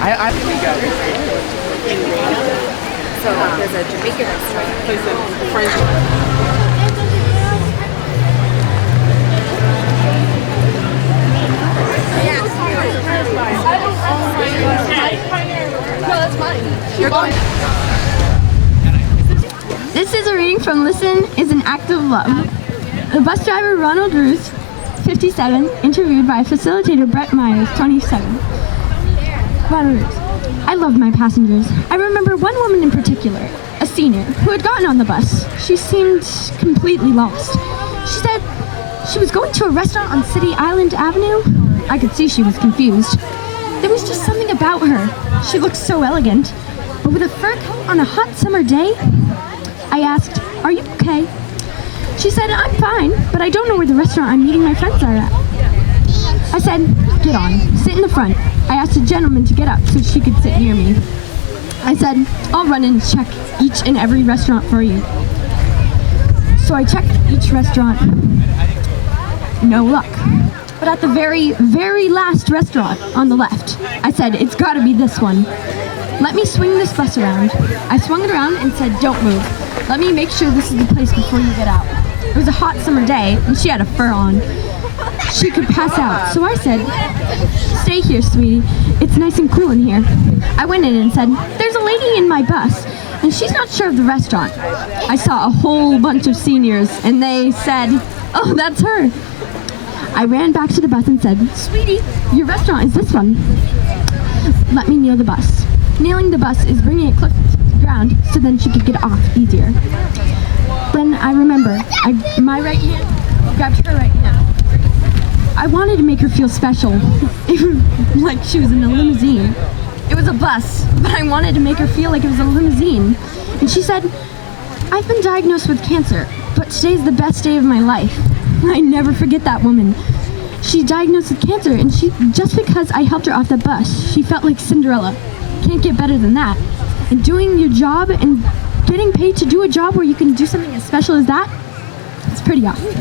I think So there's a Jamaican restaurant. place in French. No, that's mine. You're going. This is a reading from Listen is an Act of Love. The bus driver Ronald Roos, 57, interviewed by facilitator Brett Myers, 27. Ronald Roos. I love my passengers. I remember one woman in particular, a senior, who had gotten on the bus. She seemed completely lost. She said she was going to a restaurant on City Island Avenue. I could see she was confused. There was just something about her. She looked so elegant, but with a fur coat on a hot summer day. I asked, "Are you okay?" She said, "I'm fine, but I don't know where the restaurant I'm meeting my friends are at." I said, "Get on, sit in the front." I asked a gentleman to get up so she could sit near me. I said, "I'll run and check each and every restaurant for you." So I checked each restaurant. No luck. But at the very, very last restaurant on the left, I said, "It's gotta be this one. Let me swing this bus around." I swung it around and said, "Don't move. Let me make sure this is the place before you get out." It was a hot summer day and she had a fur on. She could pass out, so I said, "Stay here, sweetie. It's nice and cool in here." I went in and said, "There's a lady in my bus, and she's not sure of the restaurant." I saw a whole bunch of seniors, and they said, "Oh, that's her." I ran back to the bus and said, "Sweetie, your restaurant is this one. Let me kneel the bus." Kneeling the bus is bringing it close to the ground so then she could get off easier. Then I remember, my right hand grabbed her right hand. I wanted to make her feel special, like she was in a limousine. It was a bus, but I wanted to make her feel like it was a limousine. And she said, "I've been diagnosed with cancer, but today's the best day of my life." I never forget that woman. She's diagnosed with cancer, and just because I helped her off the bus, she felt like Cinderella. Can't get better than that. And doing your job and getting paid to do a job where you can do something as special as that, it's pretty awesome.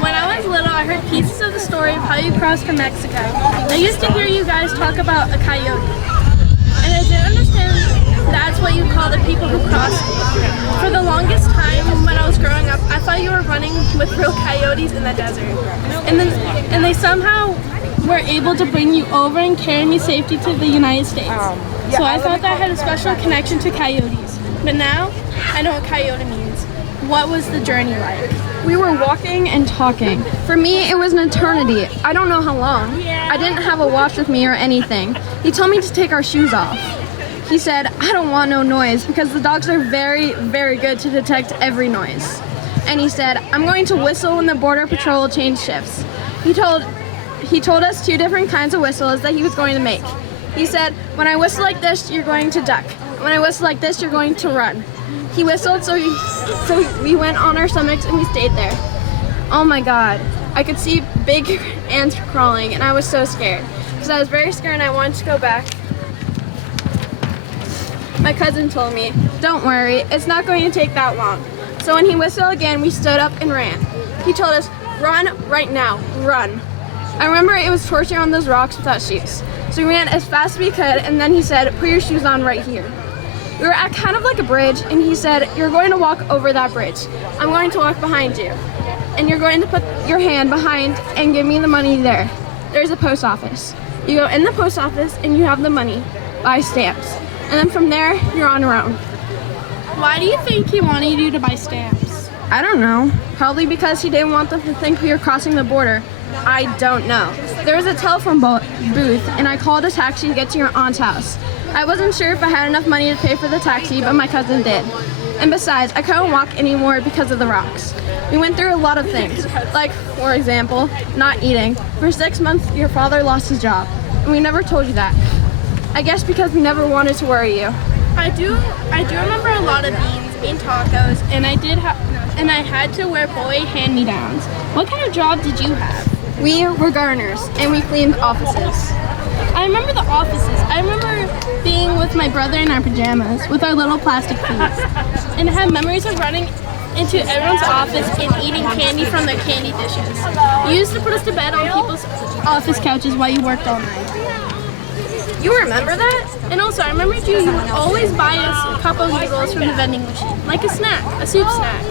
When I was little, I heard pieces of the story of how you crossed from Mexico. I used to hear you guys talk about a coyote. And I didn't understand that's what you call the people who cross. For the longest time when I was growing up, I thought you were running with real coyotes in the desert. And they somehow were able to bring you over and carry me safely to the United States. So I thought that I had a special connection to coyotes. But now, I know what coyote means. What was the journey like? We were walking and talking. For me, it was an eternity. I don't know how long. I didn't have a watch with me or anything. He told me to take our shoes off. He said, "I don't want no noise," because the dogs are very, very good to detect every noise. And he said, "I'm going to whistle when the Border Patrol change shifts." He told us two different kinds of whistles that he was going to make. He said, "When I whistle like this, you're going to duck. When I whistle like this, you're going to run." He whistled, so we went on our stomachs and we stayed there. Oh my God. I could see big ants crawling and I was so scared. Because I was very scared and I wanted to go back. My cousin told me, "Don't worry, it's not going to take that long." So when he whistled again, we stood up and ran. He told us, "Run right now, run." I remember it was torture on those rocks without shoes. So we ran as fast as we could, and then he said, "Put your shoes on right here." We were at kind of like a bridge, and he said, "You're going to walk over that bridge. I'm going to walk behind you. And you're going to put your hand behind and give me the money there. There's a post office. You go in the post office, and you have the money, buy stamps. And then from there, you're on your own." Why do you think he wanted you to buy stamps? I don't know. Probably because he didn't want them to think we were crossing the border. I don't know. There was a telephone booth, and I called a taxi to get to your aunt's house. I wasn't sure if I had enough money to pay for the taxi, but my cousin did. And besides, I couldn't walk anymore because of the rocks. We went through a lot of things, like, for example, not eating. For 6 months, your father lost his job, and we never told you that. I guess because we never wanted to worry you. I do remember a lot of bean tacos, and I had to wear boy hand-me-downs. What kind of job did you have? We were gardeners, and we cleaned offices. I remember the offices. I remember being with my brother in our pajamas with our little plastic feet. And I have memories of running into everyone's office and eating candy from their candy dishes. You used to put us to bed on people's office couches while you worked all night. You remember that? And also, I remember you would always buy us a cup of noodles from the vending machine, like a snack, a soup snack,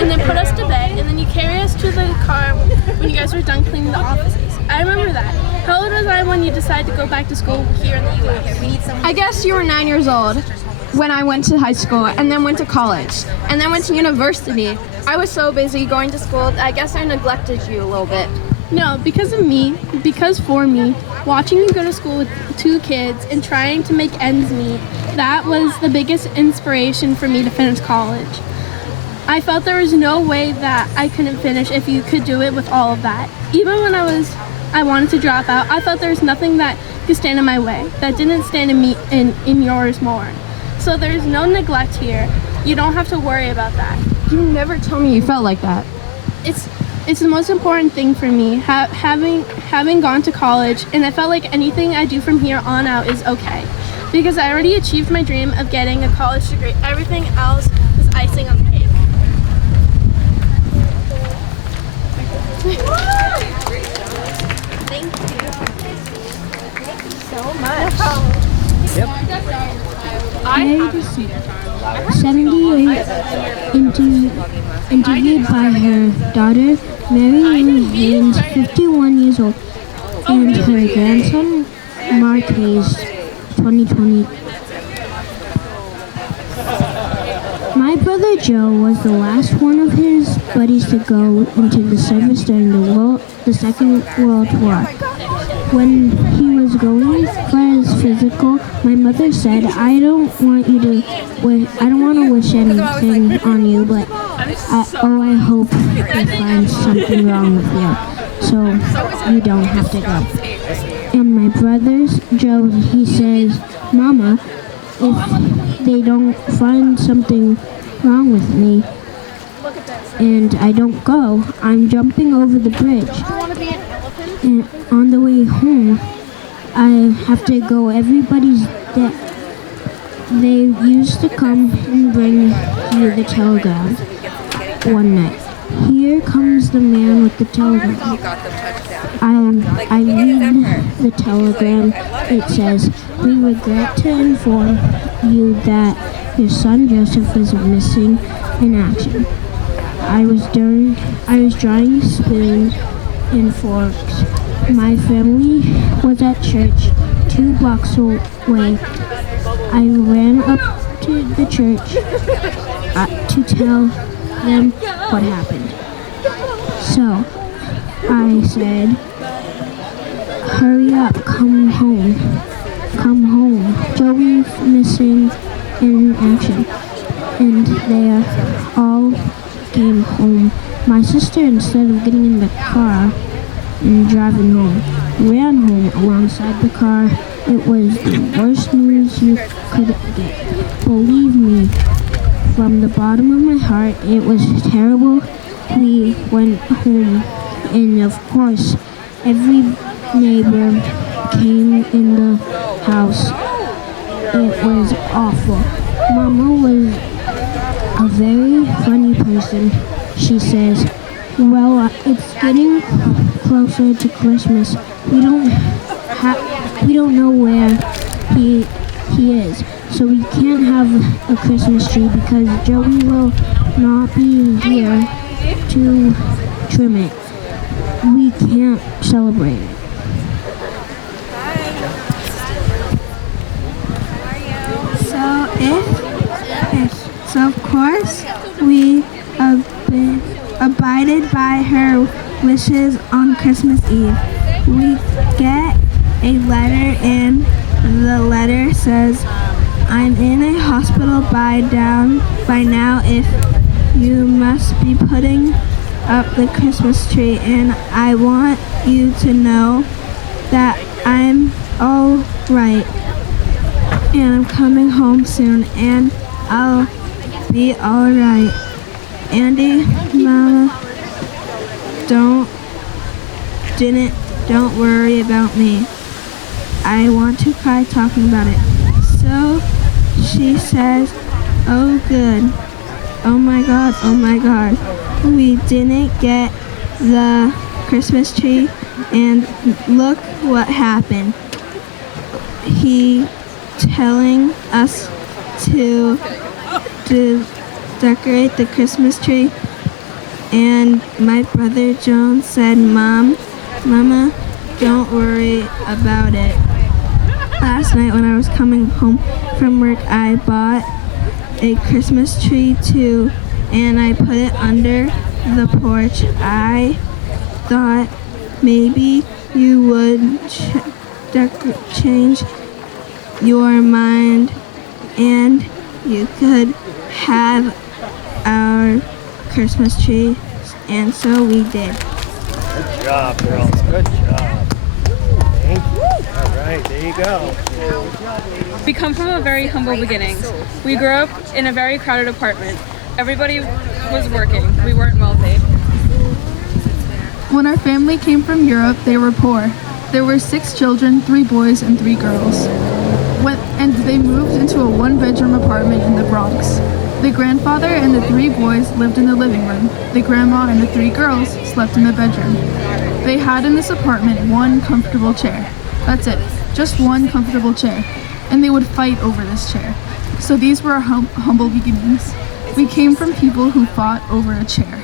and then put us to bed, and then you carry us to the car when you guys were done cleaning the offices. I remember that. How old was I when you decided to go back to school here in the U.S.? I guess you were 9 years old when I went to high school and then went to college and then went to university. I was so busy going to school, I guess I neglected you a little bit. No, because of me, because for me, watching you go to school with 2 kids and trying to make ends meet, that was the biggest inspiration for me to finish college. I felt there was no way that I couldn't finish if you could do it with all of that. Even when I wanted to drop out, I felt there was nothing that could stand in my way, that didn't stand in me in yours more. So there's no neglect here. You don't have to worry about that. You never told me you felt like that. It's the most important thing for me, having gone to college, and I felt like anything I do from here on out is okay. Because I already achieved my dream of getting a college degree. Everything else was icing on the cake. Thank you so much. Yep. 78 interviewed by her daughter, Mary Lou Haynes, 51 years old, and her grandson, Mark Hayes, 2020. My brother Joe was the last one of his buddies to go into the service during the Second World War. When he was going for his physical, my mother said, I don't want to wish anything on you, but I hope they find something wrong with you, so you don't have to go. And my brother's Joe, he says, Mama, if they don't find something wrong with me and I don't go, I'm jumping over the bridge. And on the way home, I have to go. Everybody's dead. They used to come and bring you the telegram one night. Here comes the man with the telegram. I read the telegram. It says, we regret to inform you that your son Joseph is missing in action. I was drawing spoons and forks. My family was at church 2 blocks away. I ran up to the church to tell them what happened. So I said, hurry up, come home. Joey's missing in action. And they all came home. My sister, instead of getting in the car and driving home, ran home alongside the car. It was the worst news you could get. Believe me, from the bottom of my heart, it was terrible. We went home, and of course, every neighbor came in the house. It was awful. Mama was a very funny person. She says, well, it's getting closer to Christmas. We don't know where he is, so we can't have a Christmas tree because Joey will not be here to trim it. We can't celebrate it. So of course we abided by her wishes on Christmas Eve. We get a letter and the letter says, I'm in a hospital by now if you must be putting up the Christmas tree, and I want you to know that I'm all right and I'm coming home soon and I'll be all right. Andy, Mama, don't worry about me. I want to cry talking about it. So she says, oh good. oh my God, we didn't get the Christmas tree, and look what happened. He telling us to decorate the Christmas tree, and my brother Joan said, Mama, don't worry about it. Last night when I was coming home from work, I bought a Christmas tree too, and I put it under the porch. I thought maybe you would change your mind and you could have our Christmas tree, and so we did. Good job, girls. Good job. Thank you. All right, there you go. We come from a very humble beginnings. We grew up in a very crowded apartment. Everybody was working. We weren't wealthy. When our family came from Europe, they were poor. There were 6 children, 3 boys and 3 girls. And they moved into a 1-bedroom apartment in the Bronx. The grandfather and the 3 boys lived in the living room. The grandma and the 3 girls slept in the bedroom. They had in this apartment 1 comfortable chair. That's it, just 1 comfortable chair. And they would fight over this chair. So these were our humble beginnings. We came from people who fought over a chair.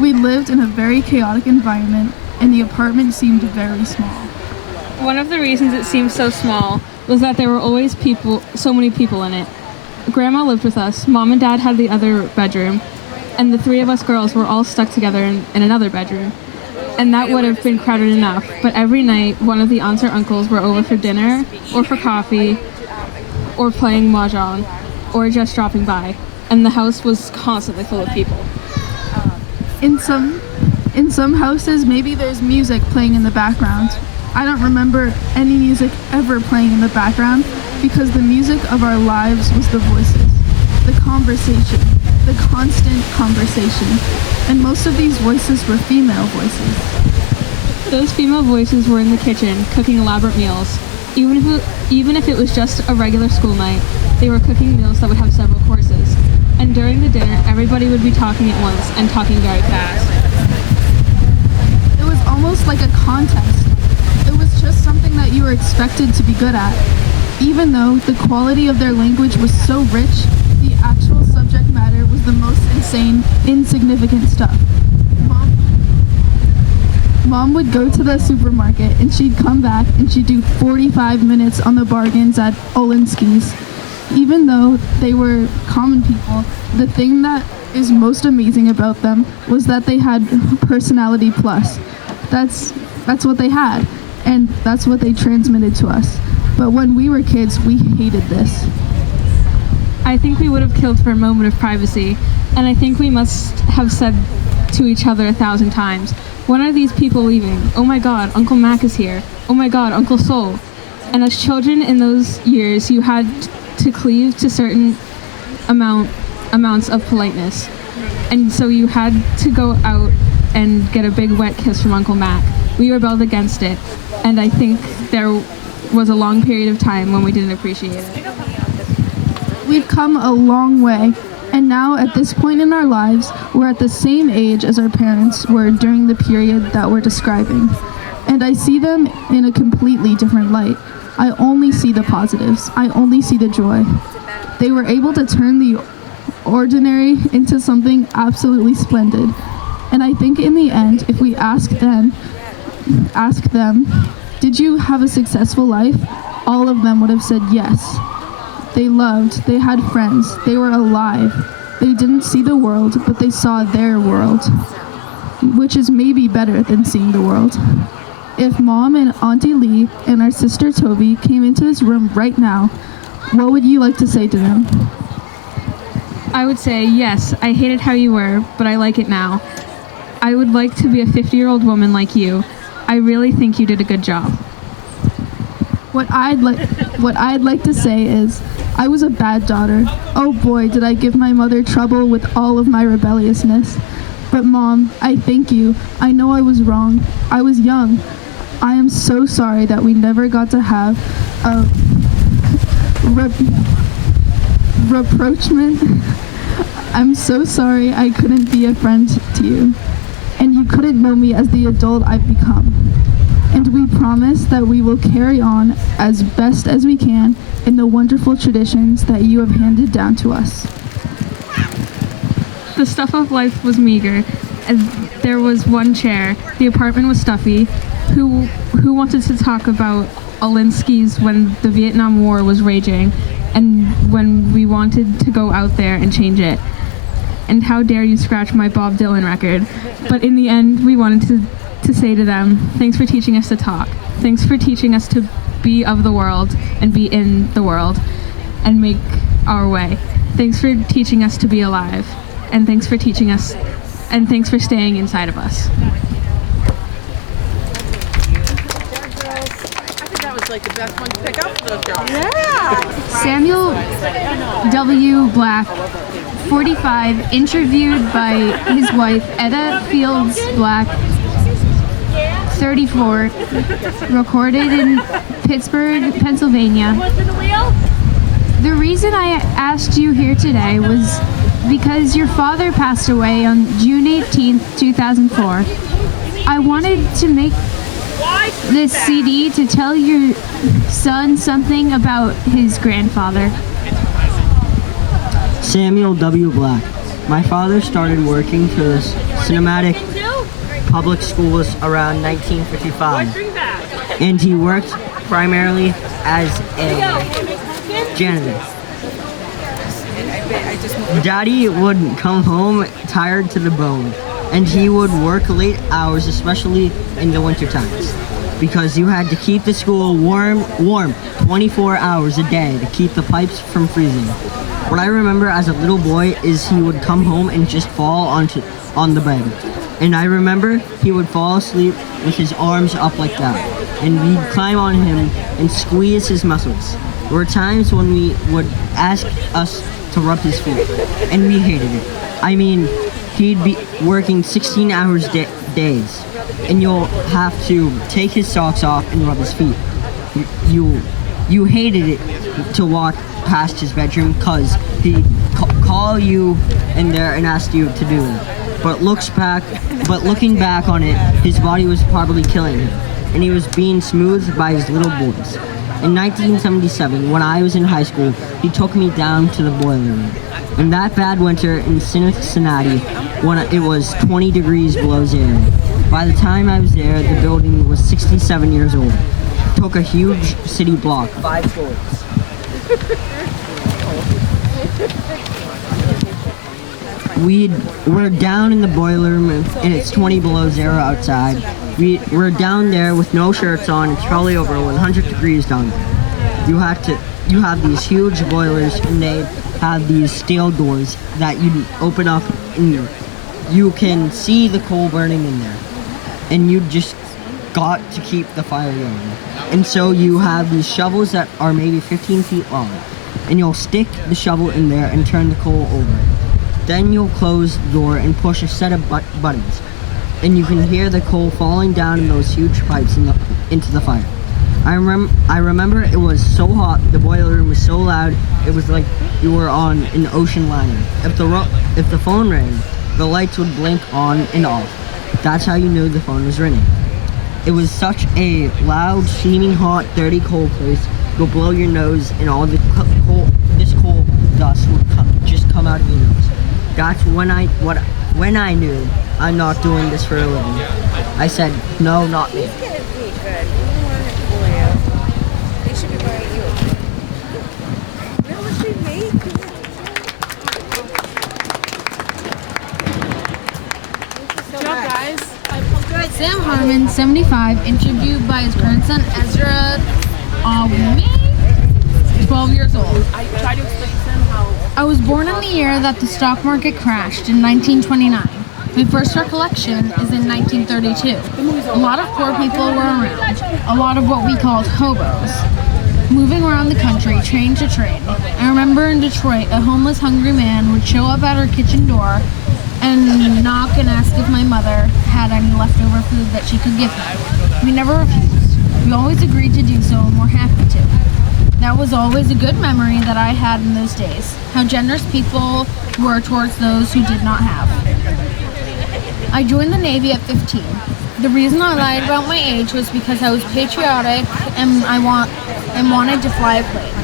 We lived in a very chaotic environment, and the apartment seemed very small. One of the reasons it seemed so small was that there were always so many people in it. Grandma lived with us, Mom and Dad had the other bedroom, and the 3 of us girls were all stuck together in another bedroom. And that would have been crowded enough, but every night one of the aunts or uncles were over for dinner, or for coffee, or playing mahjong, or just dropping by, and the house was constantly full of people. In some houses, maybe there's music playing in the background. I don't remember any music ever playing in the background because the music of our lives was the voices, the conversation, the constant conversation. And most of these voices were female voices. Those female voices were in the kitchen, cooking elaborate meals. Even if it was just a regular school night, they were cooking meals that would have several courses. And during the dinner, everybody would be talking at once and talking very fast. It was almost like a contest. It was just something that you were expected to be good at. Even though the quality of their language was so rich, the actual subject matter was the most insane, insignificant stuff. Mom would go to the supermarket and she'd come back and she'd do 45 minutes on the bargains at Olinsky's. Even though they were common people, the thing that is most amazing about them was that they had personality plus. That's what they had, and that's what they transmitted to us. But when we were kids, we hated this. I think we would have killed for a moment of privacy, and I think we must have said to each other 1,000 times, when are these people leaving? Oh my God, Uncle Mac is here. Oh my God, Uncle Sol. And as children in those years, you had to cleave to certain amounts of politeness. And so you had to go out and get a big wet kiss from Uncle Mac. We rebelled against it, and I think there was a long period of time when we didn't appreciate it. We've come a long way, and now at this point in our lives, we're at the same age as our parents were during the period that we're describing. And I see them in a completely different light. I only see the positives. I only see the joy. They were able to turn the ordinary into something absolutely splendid. And I think in the end, if we ask them, did you have a successful life? All of them would have said yes. They loved, they had friends, they were alive. They didn't see the world, but they saw their world, which is maybe better than seeing the world. If Mom and Auntie Lee and our sister Toby came into this room right now, what would you like to say to them? I would say, yes, I hated how you were, but I like it now. I would like to be a 50-year-old woman like you. I really think you did a good job. What I'd like to say is, I was a bad daughter. Oh boy, did I give my mother trouble with all of my rebelliousness. But Mom, I thank you. I know I was wrong. I was young. I am so sorry that we never got to have a rapprochement. I'm so sorry I couldn't be a friend to you, and you couldn't know me as the adult I've become. And we promise that we will carry on as best as we can in the wonderful traditions that you have handed down to us. The stuff of life was meager, and there was one chair. The apartment was stuffy. Who wanted to talk about Alinsky's when the Vietnam War was raging, and when we wanted to go out there and change it? And how dare you scratch my Bob Dylan record? But in the end, we wanted to say to them, thanks for teaching us to talk. Thanks for teaching us to be of the world and be in the world and make our way. Thanks for teaching us to be alive. And thanks for teaching us, and thanks for staying inside of us. Samuel W. Black, 45, interviewed by his wife Etta Fields Black, 34, recorded in Pittsburgh, Pennsylvania. The reason I asked you here today was because your father passed away on June 18th, 2004. I wanted to make this CD to tell your son something about his grandfather. Samuel W. Black. My father started working for the cinematic public schools around 1955, and he worked primarily as a janitor. Daddy would come home tired to the bone, and he would work late hours, especially in the winter times, because you had to keep the school warm 24 hours a day to keep the pipes from freezing. What I remember as a little boy is he would come home and just fall on the bed. And I remember he would fall asleep with his arms up like that, and we'd climb on him and squeeze his muscles. There were times when we would ask us to rub his feet, and we hated it. I mean, he'd be working 16 hours days, and you'll have to take his socks off and rub his feet. You hated it to walk past his bedroom because he'd call you in there and ask you to do it. But looking back on it, his body was probably killing him, and he was being smoothed by his little boys. In 1977, when I was in high school, he took me down to the boiler room. In that bad winter in Cincinnati, when it was 20 degrees below zero. By the time I was there, the building was 67 years old. It took a huge city block, 5 floors. We're down in the boiler room, and it's 20 below zero outside. We're down there with no shirts on. It's probably over 100 degrees down there. You have these huge boilers, and they have these steel doors that you open up, and you can see the coal burning in there. And you just got to keep the fire going. And so you have these shovels that are maybe 15 feet long, and you'll stick the shovel in there and turn the coal over. Then you'll close the door and push a set of buttons, and you can hear the coal falling down in those huge pipes into the fire. I remember it was so hot, the boiler room was so loud, it was like you were on an ocean liner. If the phone rang, the lights would blink on and off. That's how you knew the phone was ringing. It was such a loud, steaming hot, dirty coal place. It would blow your nose, and all this coal dust would just come out of your nose. That's when I knew I'm not doing this for a living. I said, no, not me. Sam Harmon, 75, interviewed by his grandson Ezra, 12 years old. I was born in the year that the stock market crashed in 1929. My first recollection is in 1932. A lot of poor people were around, a lot of what we called hobos, moving around the country, train to train. I remember in Detroit, a homeless, hungry man would show up at our kitchen door and knock and ask if my mother had any leftover food that she could give him. We never refused. We always agreed to do so, and we're happy to. That was always a good memory that I had in those days. How generous people were towards those who did not have. I joined the Navy at 15. The reason I lied about my age was because I was patriotic and wanted to fly a plane.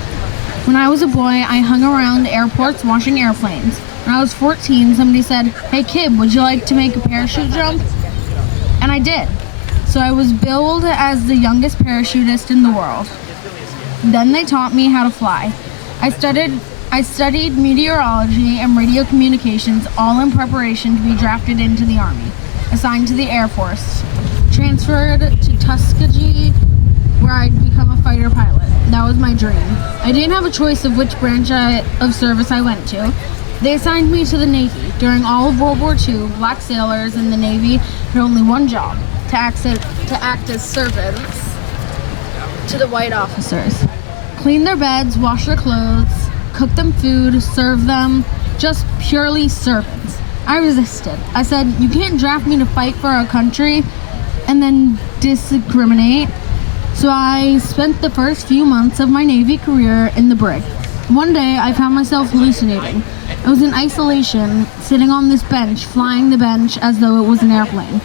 When I was a boy, I hung around airports watching airplanes. When I was 14, somebody said, "Hey kid, would you like to make a parachute jump?" And I did. So I was billed as the youngest parachutist in the world. Then they taught me how to fly. I studied meteorology and radio communications, all in preparation to be drafted into the Army, assigned to the Air Force, transferred to Tuskegee, where I'd become a fighter pilot. That was my dream. I didn't have a choice of which branch of service I went to. They assigned me to the Navy. During all of World War II, black sailors in the Navy had only one job, to act as servants to the white officers. Clean their beds, wash their clothes, cook them food, serve them, just purely servants. I resisted. I said, "You can't draft me to fight for our country and then discriminate." So I spent the first few months of my Navy career in the brig. One day I found myself hallucinating. I was in isolation, sitting on this bench, flying the bench as though it was an airplane.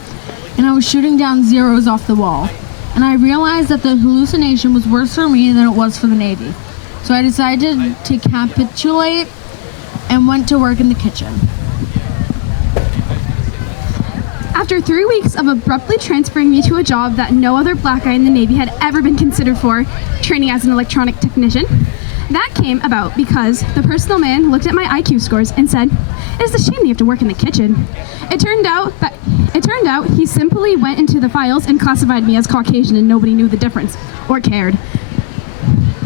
And I was shooting down zeros off the wall. And I realized that the hallucination was worse for me than it was for the Navy. So I decided to capitulate and went to work in the kitchen. After 3 weeks of abruptly transferring me to a job that no other black guy in the Navy had ever been considered for, training as an electronic technician, that came about because the personal man looked at my IQ scores and said, "It's a shame that you have to work in the kitchen." It turned out he simply went into the files and classified me as Caucasian, and nobody knew the difference or cared.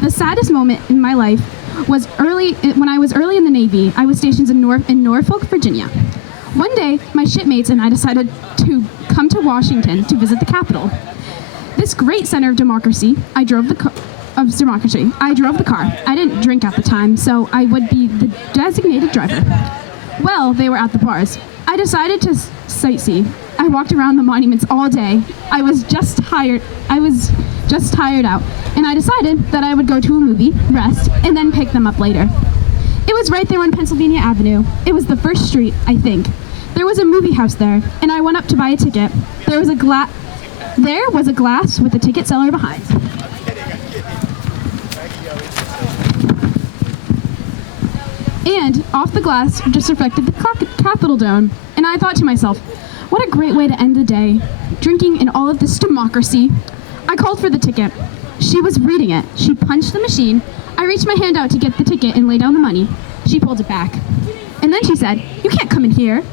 The saddest moment in my life was when I was early in the Navy. I was stationed in Norfolk, Virginia. One day, my shipmates and I decided to come to Washington to visit the Capitol. This great center of democracy, I drove the car. I didn't drink at the time, so I would be the designated driver. Well, they were at the bars. I decided to sightsee. I walked around the monuments all day. I was just tired out, and I decided that I would go to a movie, rest, and then pick them up later. It was right there on Pennsylvania Avenue. It was the first street, I think. There was a movie house there, and I went up to buy a ticket. There was a glass with a ticket seller behind. And off the glass just reflected the Capitol dome. And I thought to myself, what a great way to end the day, drinking in all of this democracy. I called for the ticket. She was reading it. She punched the machine. I reached my hand out to get the ticket and lay down the money. She pulled it back. And then she said, "You can't come in here."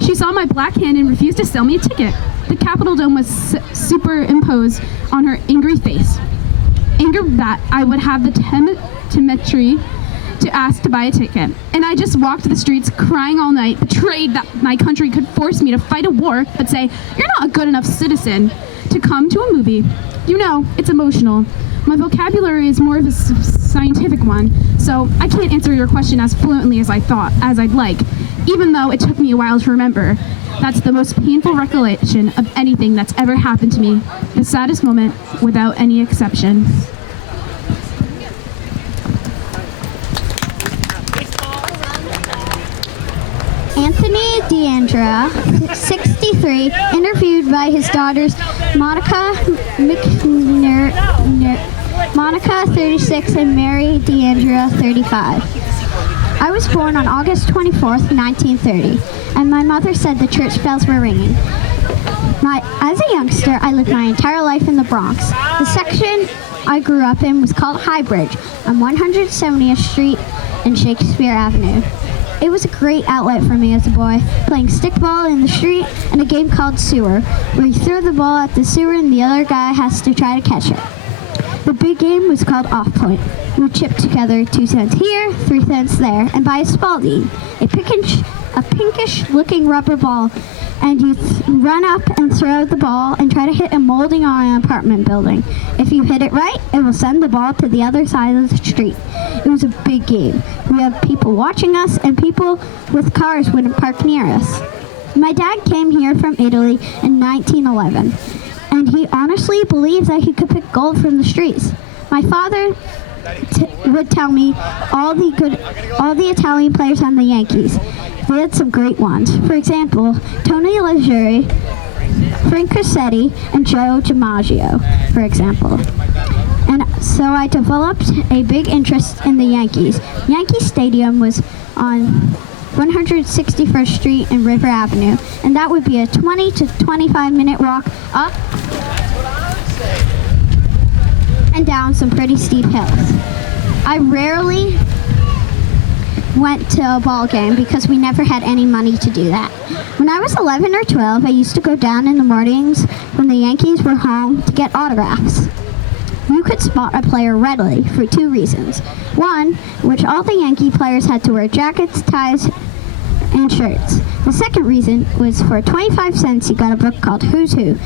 She saw my black hand and refused to sell me a ticket. The Capitol dome was superimposed on her angry face. Anger that I would have the temerity to ask to buy a ticket. And I just walked the streets crying all night, betrayed that my country could force me to fight a war, but say, "You're not a good enough citizen to come to a movie." You know, it's emotional. My vocabulary is more of a scientific one, so I can't answer your question as fluently as I'd like, even though it took me a while to remember. That's the most painful recollection of anything that's ever happened to me. The saddest moment, without any exception. Anthony Deandra, 63, interviewed by his daughters Monica 36, and Mary Deandra, 35. I was born on August 24th, 1930, and my mother said the church bells were ringing. As a youngster, I lived my entire life in the Bronx. The section I grew up in was called High Bridge on 170th Street and Shakespeare Avenue. It was a great outlet for me as a boy, playing stickball in the street and a game called Sewer, where you throw the ball at the sewer and the other guy has to try to catch it. The big game was called Off Point. We would chip together 2 cents here, 3 cents there, and buy a Spalding, a pinkish-looking rubber ball, and you run up and throw the ball and try to hit a molding on an apartment building. If you hit it right, it will send the ball to the other side of the street. It was a big game. We had people watching us, and people with cars wouldn't park near us. My dad came here from Italy in 1911, and he honestly believed that he could pick gold from the streets. My father would tell me all the Italian players on the Yankees. They had some great ones. For example, Tony Lazzeri, Frank Cressetti, and Joe DiMaggio, for example. And so I developed a big interest in the Yankees. Yankee Stadium was on 161st Street and River Avenue, and that would be a 20 to 25 minute walk up and down some pretty steep hills. I rarely went to a ball game because we never had any money to do that. When I was 11 or 12, I used to go down in the mornings when the Yankees were home to get autographs. You could spot a player readily for two reasons. One, which all the Yankee players had to wear jackets, ties, and shirts. The second reason was for 25 cents you got a book called Who's Who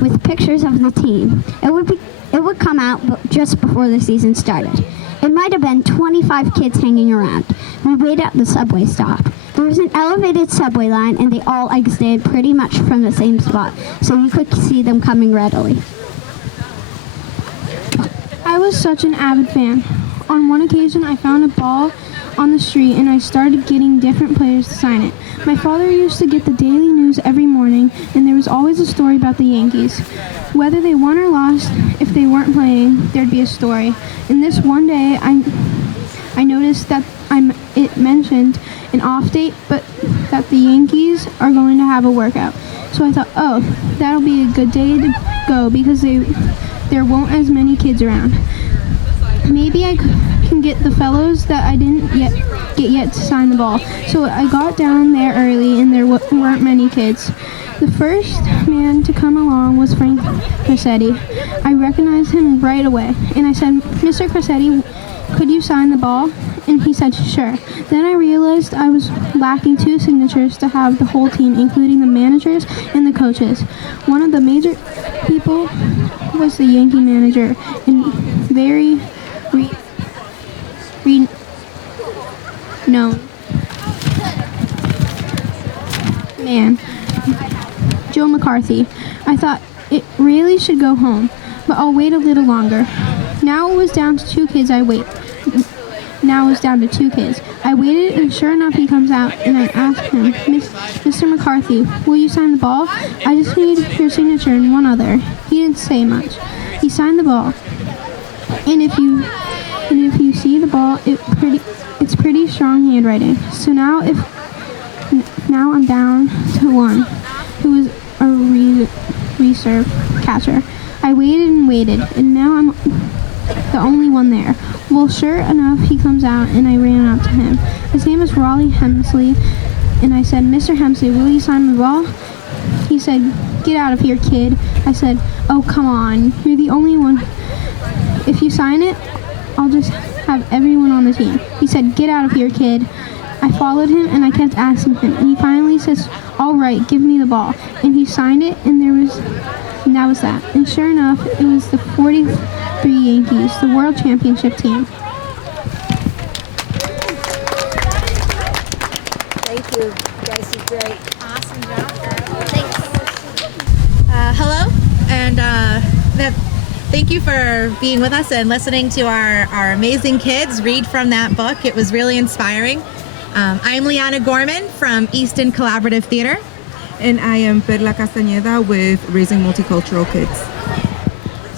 with pictures of the team. It would come out just before the season started. It might have been 25 kids hanging around. We waited at the subway stop. There was an elevated subway line and they all exited pretty much from the same spot, so you could see them coming readily. I was such an avid fan. On one occasion, I found a ball on the street and I started getting different players to sign it. My father used to get the daily news every morning, and there was always a story about the Yankees. Whether they won or lost, if they weren't playing, there'd be a story. And this one day, I noticed that it mentioned an off date, but that the Yankees are going to have a workout. So I thought, oh, that'll be a good day to go because there won't as many kids around. Maybe I can get the fellows that I didn't get yet to sign the ball. So I got down there early and there weren't many kids. The first man to come along was Frank Cressetti. I recognized him right away and I said, Mr. Cressetti, could you sign the ball? And he said, sure. Then I realized I was lacking 2 signatures to have the whole team, including the managers and the coaches. One of the major people was the Yankee manager, and very known man, Joe McCarthy. I thought it really should go home, but I'll wait a little longer. Now it was down to 2 kids. Now it was down to 2 kids. I waited, and sure enough, he comes out, and I asked him, Mr. McCarthy, will you sign the ball? I just need your signature and one other. He didn't say much. He signed the ball, and if you see the ball, it's pretty strong handwriting. So now I'm down to 1, who was a reserve catcher. I waited and waited, and now I'm the only one there. Well, sure enough, he comes out, and I ran up to him. His name is Raleigh Hemsley, and I said, Mr. Hemsley, will you sign the ball? He said, get out of here, kid. I said, oh, come on, you're the only one. If you sign it, I'll just have everyone on the team. He said, get out of here, kid. I followed him, and I kept asking him, and he finally says, all right, give me the ball. And he signed it, and that was that. And sure enough, it was the 43 Yankees, the World Championship team. Thank you. You guys did great. Awesome job, girl. Thanks. Hello, and thank you for being with us and listening to our amazing kids read from that book. It was really inspiring. I'm Liana Gorman from Easton Collaborative Theater. And I am Perla Castañeda with Raising Multicultural Kids.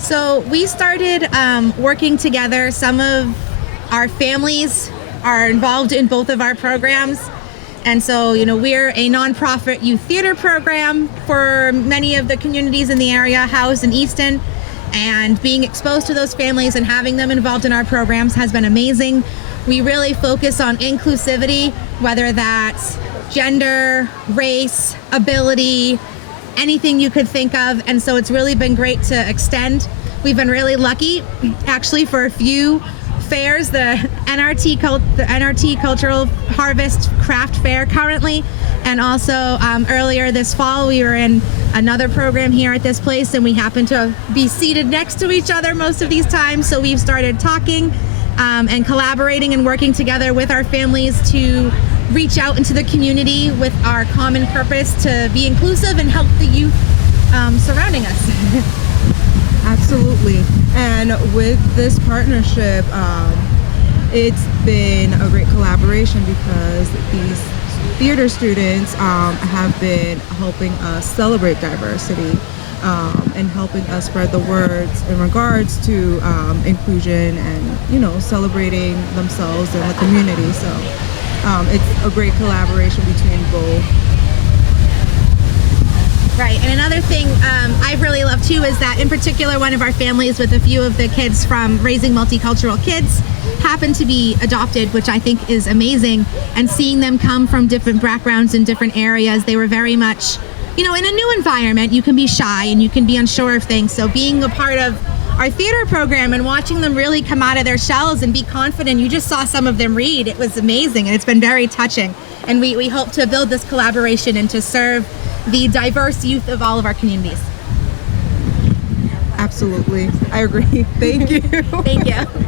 So we started working together. Some of our families are involved in both of our programs. And so, we're a nonprofit youth theater program for many of the communities in the area housed in Easton. And being exposed to those families and having them involved in our programs has been amazing. We really focus on inclusivity, whether that's gender, race, ability, anything you could think of. And so it's really been great to extend. We've been really lucky, actually, for a few fairs, the NRT Cultural Harvest Craft Fair currently, and also earlier this fall we were in another program here at this place, and we happen to be seated next to each other most of these times, so we've started talking and collaborating and working together with our families to reach out into the community with our common purpose to be inclusive and help the youth surrounding us. Absolutely. And with this partnership, it's been a great collaboration because these theater students have been helping us celebrate diversity and helping us spread the words in regards to inclusion and, you know, celebrating themselves and the community. So it's a great collaboration between both. Right, and another thing I really love too is that in particular one of our families with a few of the kids from Raising Multicultural Kids happen to be adopted, which I think is amazing, and seeing them come from different backgrounds in different areas, they were very much, you know, in a new environment, you can be shy and you can be unsure of things, so being a part of our theater program and watching them really come out of their shells and be confident, you just saw some of them read, it was amazing, and it's been very touching, and we hope to build this collaboration and to serve the diverse youth of all of our communities. Absolutely. I agree. Thank you. Thank you.